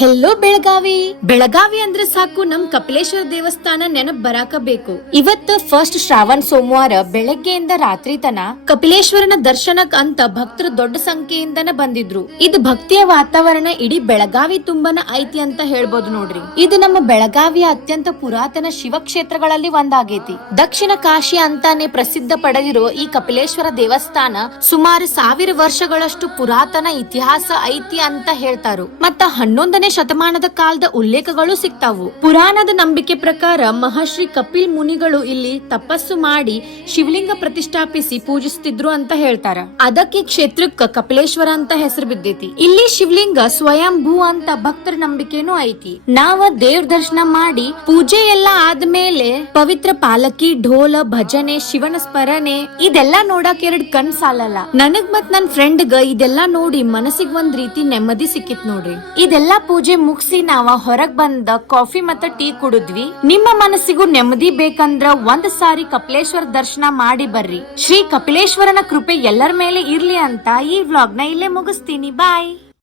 Hello Belagavi. Belagavi ಅಂದ್ರೆ ಸಾಕು ನಮ್ ಕಪಿಲೇಶ್ವರ ದೇವಸ್ಥಾನ ನೆನಪ್ ಬರಾಕ ಬೇಕು. ಇವತ್ತು ಫಸ್ಟ್ ಶ್ರಾವಣ ಸೋಮವಾರ ಬೆಳಗ್ಗೆಯಿಂದ ರಾತ್ರಿ ತನ ಕಪಿಲೇಶ್ವರನ ದರ್ಶನಕ್ ಅಂತ ಭಕ್ತರು ದೊಡ್ಡ ಸಂಖ್ಯೆಯಿಂದನ ಬಂದಿದ್ರು. ಇದು ಭಕ್ತಿಯ ವಾತಾವರಣ ಇಡೀ ಬೆಳಗಾವಿ ತುಂಬಾನ ಐತಿ ಅಂತ ಹೇಳ್ಬೋದು ನೋಡ್ರಿ. ಇದು ನಮ್ಮ ಬೆಳಗಾವಿಯ ಅತ್ಯಂತ ಪುರಾತನ ಶಿವಕ್ಷೇತ್ರಗಳಲ್ಲಿ ಒಂದಾಗೈತಿ. ದಕ್ಷಿಣ ಕಾಶಿ ಅಂತಾನೆ ಪ್ರಸಿದ್ಧ ಪಡೆದಿರೋ ಈ ಕಪಿಲೇಶ್ವರ ದೇವಸ್ಥಾನ ಸುಮಾರು 1000 ವರ್ಷಗಳಷ್ಟು ಪುರಾತನ ಇತಿಹಾಸ ಐತಿ ಅಂತ ಹೇಳ್ತಾರು. ಮತ್ತ 11ನೇ ಶತಮಾನದ ಕಾಲದ ಉಲ್ಲೇಖಗಳು ಸಿಗ್ತಾವು. ಪುರಾಣದ ನಂಬಿಕೆ ಪ್ರಕಾರ ಮಹರ್ಷಿ ಕಪಿಲ್ ಮುನಿಗಳು ಇಲ್ಲಿ ತಪಸ್ಸು ಮಾಡಿ ಶಿವಲಿಂಗ ಪ್ರತಿಷ್ಠಾಪಿಸಿ ಪೂಜಿಸುತ್ತಿದ್ರು ಅಂತ ಹೇಳ್ತಾರ. ಅದಕ್ಕೆ ಕ್ಷೇತ್ರಕ್ಕ ಕಪಿಲೇಶ್ವರ ಅಂತ ಹೆಸರು ಬಿದ್ದೈತಿ. ಇಲ್ಲಿ ಶಿವಲಿಂಗ ಸ್ವಯಂಭೂ ಅಂತ ಭಕ್ತರ ನಂಬಿಕೆನೂ ಐತಿ. ನಾವ ದೇವ್ರ ದರ್ಶನ ಮಾಡಿ ಪೂಜೆ ಎಲ್ಲ ಆದ್ಮೇಲೆ ಪವಿತ್ರ ಪಾಲಕಿ, ಢೋಲ, ಭಜನೆ, ಶಿವನ ಸ್ಮರಣೆ ಇದೆಲ್ಲಾ ನೋಡಕ್ 2 ಕಣ್ ಸಾಲಲ್ಲ. ನನಗ್ ಮತ್ ನನ್ ಫ್ರೆಂಡ್ಗ ಇದೆಲ್ಲಾ ನೋಡಿ ಮನಸ್ಸಿಗೆ ಒಂದ್ ರೀತಿ ನೆಮ್ಮದಿ ಸಿಕ್ಕಿತ್ ನೋಡ್ರಿ. ಇದೆಲ್ಲಾ ಪೂಜೆ ಮುಗಿಸಿ ನಾವ ಹೊರಗ್ ಬಂದ ಕಾಫಿ ಮತ್ತ ಟೀ ಕುಡಿದ್ವಿ. ನಿಮ್ಮ ಮನಸ್ಸಿಗೂ ನೆಮ್ಮದಿ ಬೇಕಂದ್ರ ಒಂದ್ ಸಾರಿ ಕಪಿಲೇಶ್ವರ ದರ್ಶನ ಮಾಡಿ ಬರ್ರಿ. ಶ್ರೀ ಕಪಿಲೇಶ್ವರನ ಕೃಪೆ ಎಲ್ಲರ ಮೇಲೆ ಇರ್ಲಿ ಅಂತ ಈ ವ್ಲಾಗ್ ನ ಇಲ್ಲೇ ಮುಗಿಸ್ತೀನಿ. ಬಾಯ್.